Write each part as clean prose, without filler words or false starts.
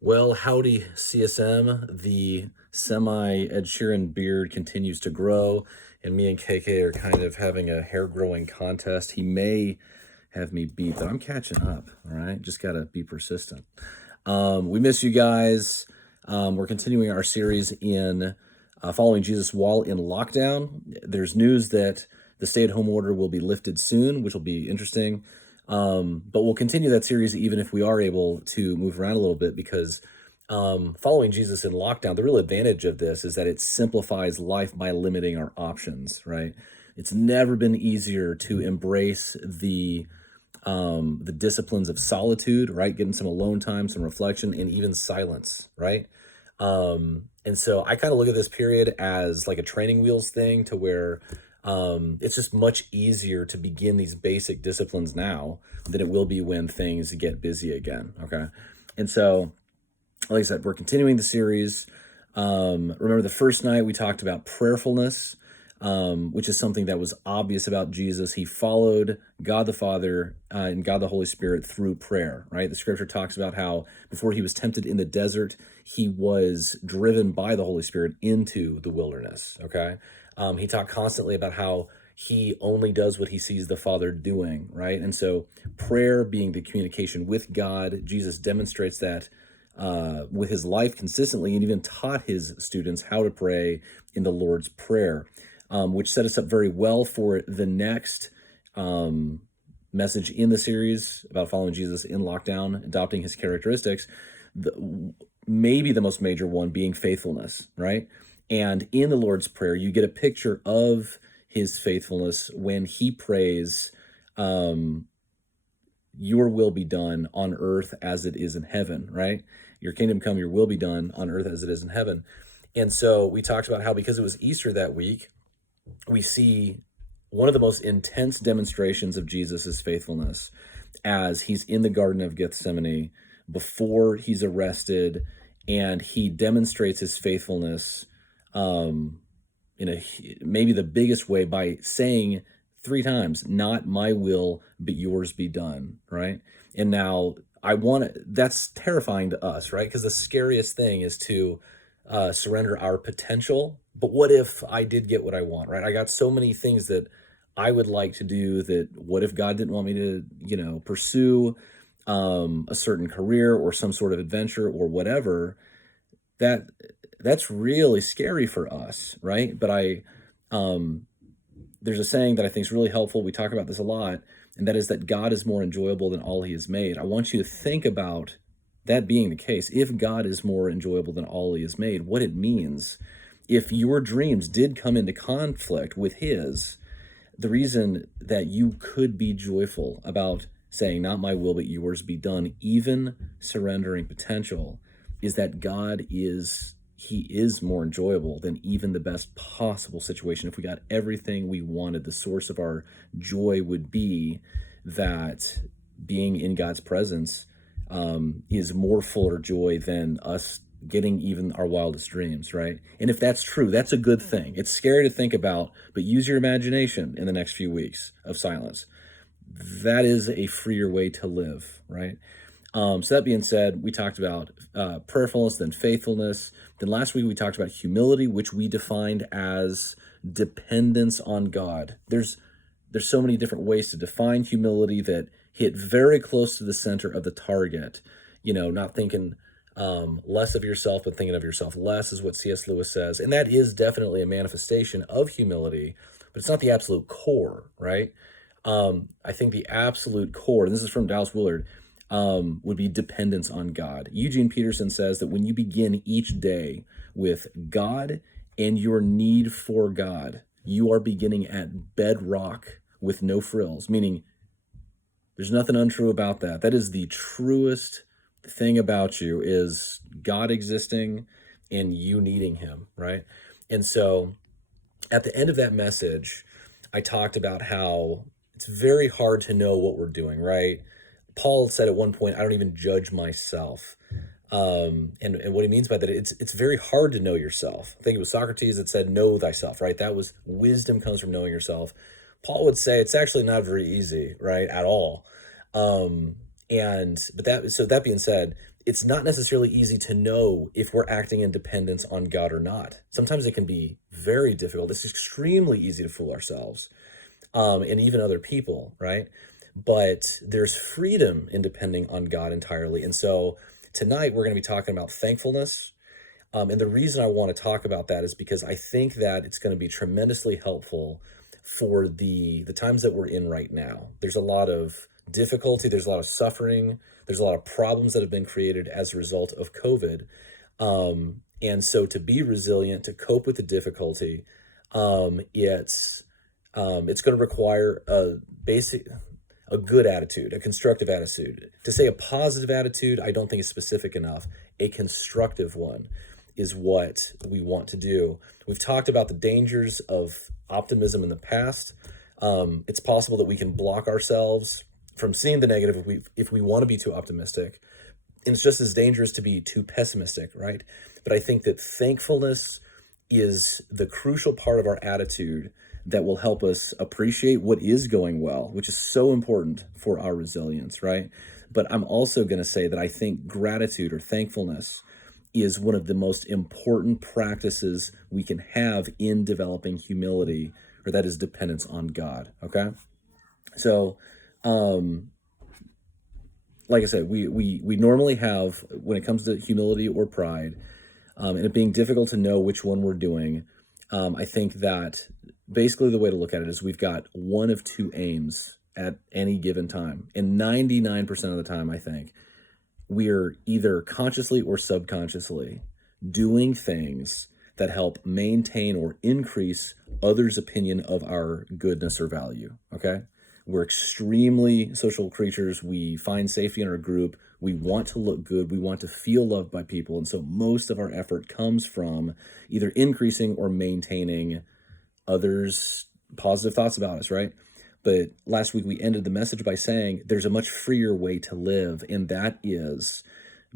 Well, howdy, CSM. The semi Ed Sheeran beard continues to grow, and me and KK are kind of having a hair growing contest. He may have me beat, but I'm catching up. All right, just gotta be persistent. We miss you guys. We're continuing our series in following Jesus while in lockdown. There's news that the stay-at-home order will be lifted soon, which will be interesting. But we'll continue that series even if we are able to move around a little bit because following Jesus in lockdown, the real advantage of this is that it simplifies life by limiting our options, right? It's never been easier to embrace the disciplines of solitude, right? Getting some alone time, some reflection, and even silence, right? And so I kind of look at this period as like a training wheels thing to where it's just much easier to begin these basic disciplines now than it will be when things get busy again. Okay. And so, like I said, we're continuing the series. Remember the first night we talked about prayerfulness, which is something that was obvious about Jesus. He followed God the Father and God the Holy Spirit through prayer, right? The scripture talks about how before he was tempted in the desert, he was driven by the Holy Spirit into the wilderness, okay? He talked constantly about how he only does what he sees the Father doing, right? And so prayer being the communication with God, Jesus demonstrates that with his life consistently and even taught his students how to pray in the Lord's Prayer, which set us up very well for the next message in the series about following Jesus in lockdown, adopting his characteristics, maybe the most major one being faithfulness, right? And in the Lord's Prayer, you get a picture of his faithfulness when he prays, your will be done on earth as it is in heaven, right? Your kingdom come, your will be done on earth as it is in heaven. And so we talked about how because it was Easter that week, we see one of the most intense demonstrations of Jesus's faithfulness as he's in the Garden of Gethsemane before he's arrested, and he demonstrates his faithfulness in a maybe the biggest way by saying three times, "Not my will, but yours be done." Right? And now that's terrifying to us, right? Because the scariest thing is to surrender our potential. But what if I did get what I want, right? I got so many things that I would like to do that what if God didn't want me to, pursue a certain career or some sort of adventure or whatever? That that's really scary for us, right? But um there's a saying that I think is really helpful. We talk about this a lot, and that is that God is more enjoyable than all he has made. I want you to think about that being the case. If God is more enjoyable than all he has made, what it means if your dreams did come into conflict with his, the reason that you could be joyful about saying, "Not my will, but yours be done," even surrendering potential, is that he is more enjoyable than even the best possible situation. If we got everything we wanted, the source of our joy would be that being in God's presence is more fuller joy than us getting even our wildest dreams, right? And if that's true, that's a good thing. It's scary to think about, but use your imagination in the next few weeks of silence. That is a freer way to live, right? So that being said, we talked about prayerfulness, then faithfulness. Then last week we talked about humility, which we defined as dependence on God. There's so many different ways to define humility that hit very close to the center of the target. Not thinking less of yourself, but thinking of yourself less is what C.S. Lewis says. And that is definitely a manifestation of humility, but it's not the absolute core, right? I think the absolute core, and this is from Dallas Willard, would be dependence on God. Eugene Peterson says that when you begin each day with God and your need for God, you are beginning at bedrock with no frills, meaning there's nothing untrue about that. That is the truest thing about you, is God existing and you needing him, right? And so at the end of that message, I talked about how it's very hard to know what we're doing, right? Paul said at one point, "I don't even judge myself." And what he means by that, it's very hard to know yourself. I think it was Socrates that said, "Know thyself," right? That was wisdom comes from knowing yourself. Paul would say it's actually not very easy, right, at all. And but that so that being said, it's not necessarily easy to know if we're acting in dependence on God or not. Sometimes it can be very difficult. It's extremely easy to fool ourselves, and even other people, right? But there's freedom in depending on God entirely. And so tonight we're going to be talking about thankfulness. And the reason I want to talk about that is because I think that it's going to be tremendously helpful for the times that we're in right now. There's a lot of difficulty, there's a lot of suffering, there's a lot of problems that have been created as a result of COVID. And so to be resilient, to cope with the difficulty, it's going to require a good attitude, a constructive attitude. To say a positive attitude, I don't think is specific enough. A constructive one is what we want to do. We've talked about the dangers of optimism in the past. It's possible that we can block ourselves from seeing the negative if we want to be too optimistic. And it's just as dangerous to be too pessimistic, right? But I think that thankfulness is the crucial part of our attitude that will help us appreciate what is going well, which is so important for our resilience, right? But I'm also going to say that I think gratitude or thankfulness is one of the most important practices we can have in developing humility, or that is dependence on God, okay? So, um, like I said, we normally have, when it comes to humility or pride, and it being difficult to know which one we're doing, I think that basically the way to look at it is we've got one of two aims at any given time. And 99% of the time, I think, we're either consciously or subconsciously doing things that help maintain or increase others' opinion of our goodness or value, okay? We're extremely social creatures. We find safety in our group. We want to look good. We want to feel loved by people. And so most of our effort comes from either increasing or maintaining others' positive thoughts about us, right? But last week we ended the message by saying there's a much freer way to live, and that is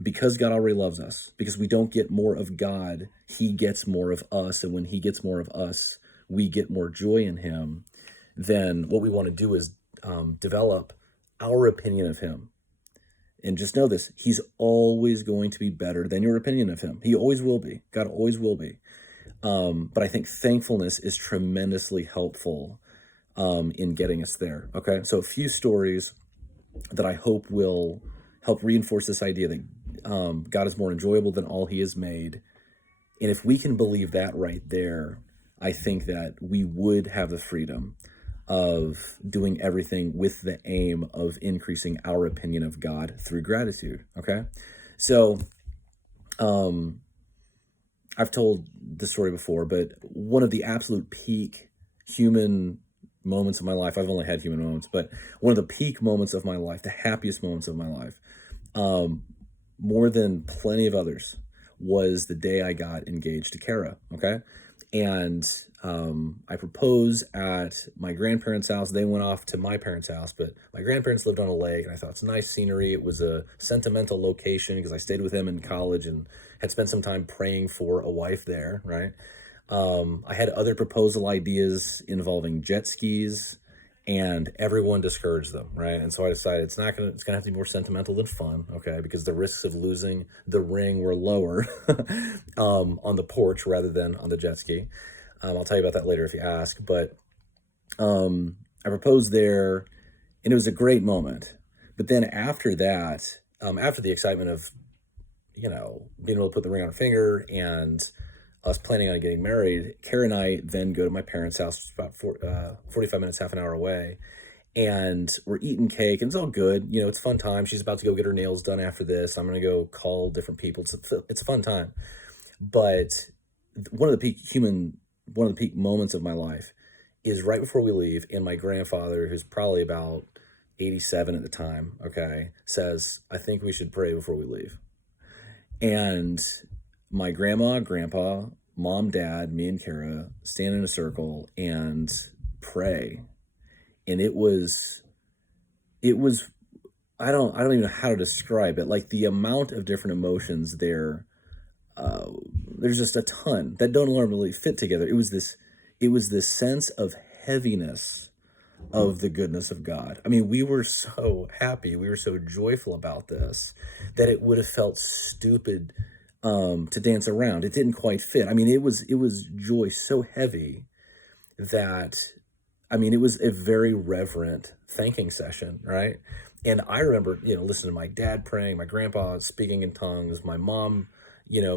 because God already loves us, because we don't get more of God, he gets more of us. And when he gets more of us, we get more joy in him. Then what we want to do is develop our opinion of him. And just know this, he's always going to be better than your opinion of him. He always will be. God always will be. But I think thankfulness is tremendously helpful in getting us there. Okay, so a few stories that I hope will help reinforce this idea that God is more enjoyable than all he has made. And if we can believe that right there, I think that we would have the freedom of doing everything with the aim of increasing our opinion of God through gratitude. Okay, so I've told this story before, but one of the absolute peak human moments of my life, I've only had human moments, but one of the peak moments of my life, the happiest moments of my life, more than plenty of others, was the day I got engaged to Kara. Okay, and I proposed at my grandparents' house. They went off to my parents' house, but my grandparents lived on a lake, and I thought it's nice scenery. It was a sentimental location because I stayed with them in college and had spent some time praying for a wife there, right? I had other proposal ideas involving jet skis, and everyone discouraged them, right? And so I decided it's gonna have to be more sentimental than fun, okay? Because the risks of losing the ring were lower on the porch rather than on the jet ski. I'll tell you about that later if you ask. But I proposed there, and it was a great moment. But then after that, after the excitement of being able to put the ring on her finger and us planning on getting married, Kara and I then go to my parents' house, which is about 45 minutes, half an hour away. And we're eating cake, and it's all good. It's a fun time. She's about to go get her nails done after this. I'm going to go call different people. It's a fun time. But one of the peak moments of my life is right before we leave, and my grandfather, who's probably about 87 at the time, okay, says, I think we should pray before we leave. And my grandma, grandpa, mom, dad, me and Kara stand in a circle and pray. And it was I don't even know how to describe it. Like the amount of different emotions there, there's just a ton that don't normally fit together. It was this sense of heaviness of the goodness of God. I mean, we were so happy, we were so joyful about this that it would have felt stupid to dance around. It didn't quite fit. I mean, it was joy so heavy that I mean, it was a very reverent thanking session, right? And I remember, listening to my dad praying, my grandpa speaking in tongues, my mom,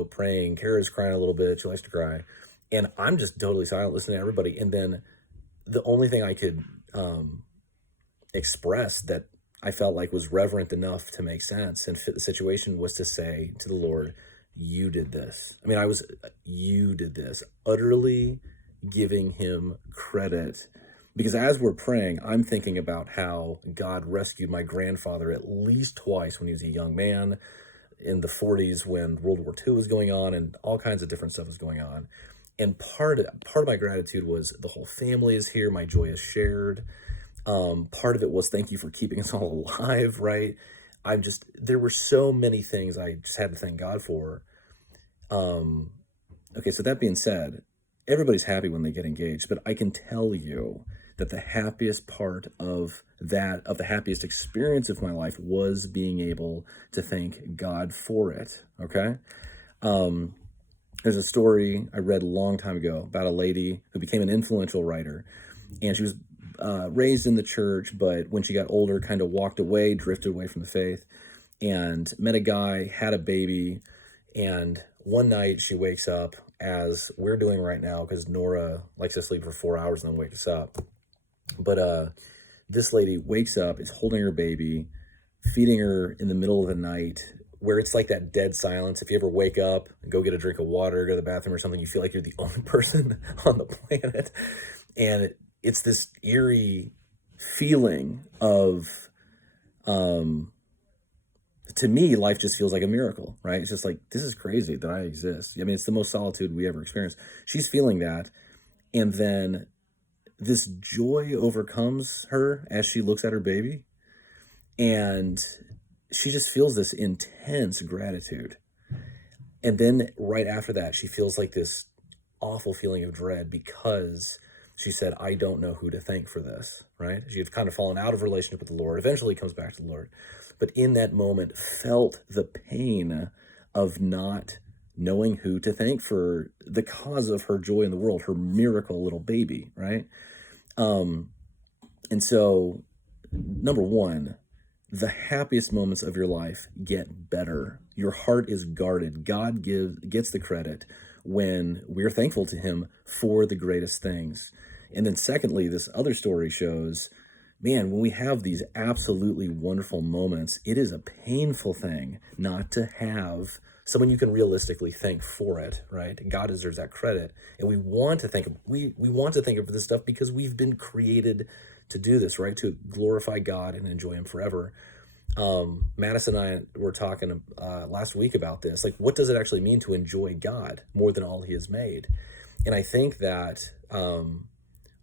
praying. Kara's crying a little bit. She likes to cry. And I'm just totally silent listening to everybody. And then the only thing I could um, express that I felt like was reverent enough to make sense and fit the situation was to say to the Lord, you did this. I mean, you did this, utterly giving him credit. Because as we're praying, I'm thinking about how God rescued my grandfather at least twice when he was a young man in the 40s when World War II was going on and all kinds of different stuff was going on. And part of my gratitude was the whole family is here, my joy is shared. Part of it was thank you for keeping us all alive, right? There were so many things I just had to thank God for. Um, okay, so that being said, everybody's happy when they get engaged, but I can tell you that the happiest part of the happiest experience of my life was being able to thank God for it. Okay. Um, there's a story I read a long time ago about a lady who became an influential writer, and she was raised in the church, but when she got older, kind of walked away, drifted away from the faith, and met a guy, had a baby, and one night she wakes up as we're doing right now because Nora likes to sleep for 4 hours and then wakes up. But this lady wakes up, is holding her baby, feeding her in the middle of the night, where it's like that dead silence. If you ever wake up and go get a drink of water, go to the bathroom or something, you feel like you're the only person on the planet. And it's this eerie feeling of, to me, life just feels like a miracle, right? It's just like, this is crazy that I exist. I mean, it's the most solitude we ever experience. She's feeling that. And then this joy overcomes her as she looks at her baby. And she just feels this intense gratitude. And then right after that, she feels like this awful feeling of dread because she said, I don't know who to thank for this, right? She had kind of fallen out of relationship with the Lord, eventually comes back to the Lord. But in that moment, felt the pain of not knowing who to thank for the cause of her joy in the world, her miracle little baby, right? And so, number one, the happiest moments of your life get better. Your heart is guarded. God gets the credit when we're thankful to him for the greatest things. And then secondly, this other story shows, man, when we have these absolutely wonderful moments, it is a painful thing not to have someone you can realistically thank for it, right? God deserves that credit. And we want to think of we want to think of this stuff because we've been created to do this, right? To glorify God and enjoy him forever. Madison and I were talking last week about this. Like, what does it actually mean to enjoy God more than all he has made? And I think that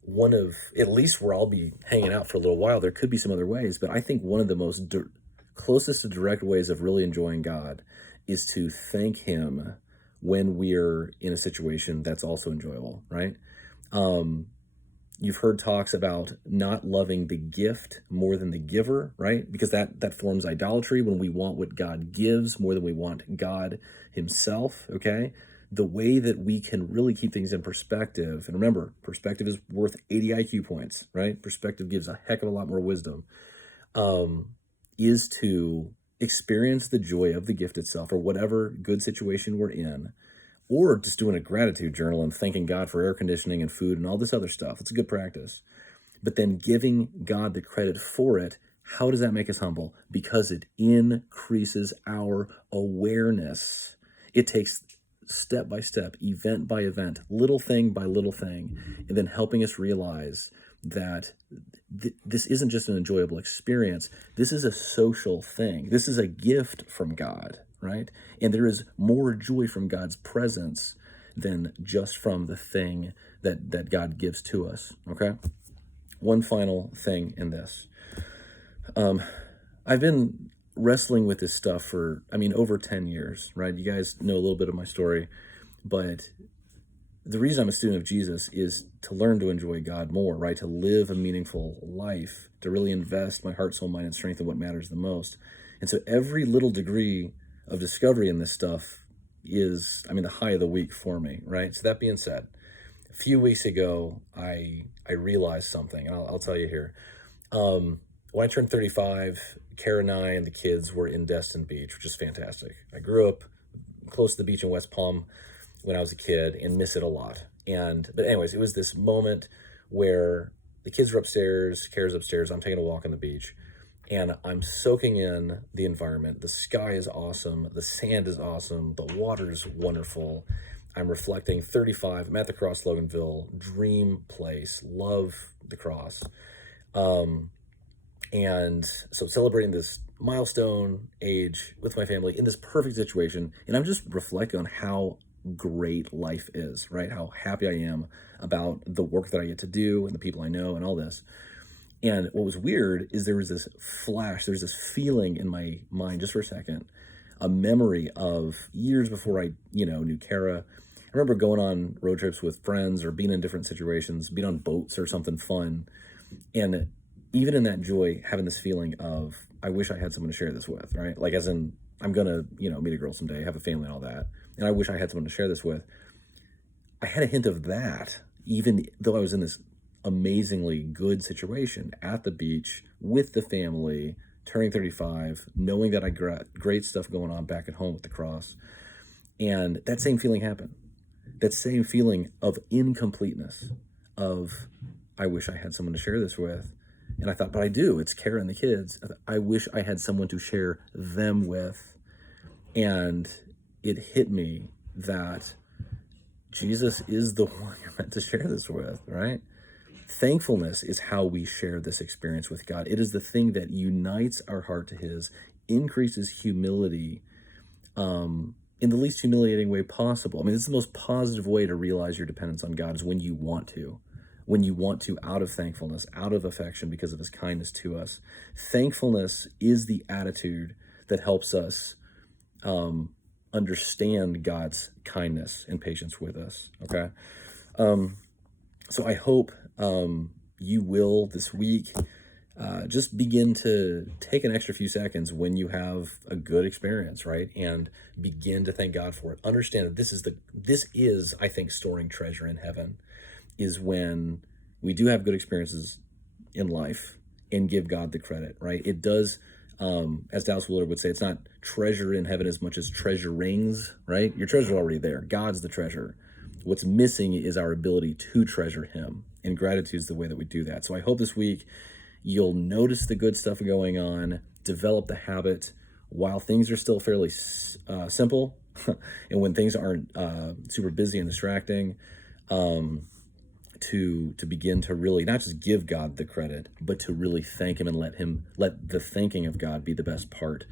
one of, at least where I'll be hanging out for a little while, there could be some other ways, but I think one of the most closest to direct ways of really enjoying God is to thank him when we're in a situation that's also enjoyable, right? You've heard talks about not loving the gift more than the giver, right? Because that forms idolatry when we want what God gives more than we want God himself, okay? The way that we can really keep things in perspective, and remember, perspective is worth 80 IQ points, right? Perspective gives a heck of a lot more wisdom, is to experience the joy of the gift itself or whatever good situation we're in, or just doing a gratitude journal and thanking God for air conditioning and food and all this other stuff. It's a good practice. But then giving God the credit for it, how does that make us humble? Because it increases our awareness. It takes step by step, event by event, little thing by little thing, and then helping us realize that this isn't just an enjoyable experience. This is a social thing. This is a gift from God, right? And there is more joy from God's presence than just from the thing that God gives to us, okay? One final thing in this. I've been wrestling with this stuff for, over 10 years, right? You guys know a little bit of my story, but the reason I'm a student of Jesus is to learn to enjoy God more, right? To live a meaningful life, to really invest my heart, soul, mind, and strength in what matters the most. And so every little degree of discovery in this stuff is, I mean, the high of the week for me, right? So that being said, a few weeks ago, I realized something, and I'll tell you here. When I turned 35, Kara and I and the kids were in Destin Beach, which is fantastic. I grew up close to the beach in West Palm when I was a kid and miss it a lot. But anyways, it was this moment where the kids are upstairs, Kara's upstairs, I'm taking a walk on the beach, and I'm soaking in the environment. The sky is awesome, the sand is awesome, the water's wonderful. I'm reflecting 35. I'm at the Cross Loganville, dream place, love the Cross. And so celebrating this milestone age with my family in this perfect situation. And I'm just reflecting on how great life is, right? How happy I am about the work that I get to do and the people I know and all this. And what was weird is there was this flash, there's this feeling in my mind just for a second, a memory of years before I, knew Kara. I remember going on road trips with friends or being in different situations, being on boats or something fun. And even in that joy, having this feeling of, I wish I had someone to share this with, right? Like, as in, I'm gonna, meet a girl someday, have a family and all that. And I wish I had someone to share this with. I had a hint of that, even though I was in this amazingly good situation at the beach with the family, turning 35, knowing that I got great stuff going on back at home with the Cross. And that same feeling happened. That same feeling of incompleteness, of, I wish I had someone to share this with. And I thought, but I do. It's Kara and the kids. I wish I had someone to share them with. And it hit me that Jesus is the one you're meant to share this with, right? Thankfulness is how we share this experience with God. It is the thing that unites our heart to His, increases humility in the least humiliating way possible. I mean, this is the most positive way to realize your dependence on God, is when you want to. When you want to, out of thankfulness, out of affection because of His kindness to us. Thankfulness is the attitude that helps us understand God's kindness and patience with us, okay? So I hope you will this week just begin to take an extra few seconds when you have a good experience, right? And begin to thank God for it. Understand that this is, I think, storing treasure in heaven, is when we do have good experiences in life and give God the credit, right? It does, as Dallas Willard would say, it's not treasure in heaven as much as treasure rings, right? Your treasure's already there. God's the treasure. What's missing is our ability to treasure Him, and gratitude is the way that we do that. So I hope this week you'll notice the good stuff going on, develop the habit while things are still fairly simple, and when things aren't super busy and distracting, to begin to really not just give God the credit, but to really thank Him and let the thanking of God be the best part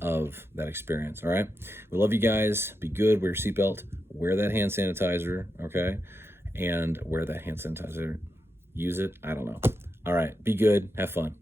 of that experience. All right. We love you guys. Be good. Wear your seatbelt. Wear that hand sanitizer. Okay. And wear that hand sanitizer. Use it. I don't know. All right. Be good. Have fun.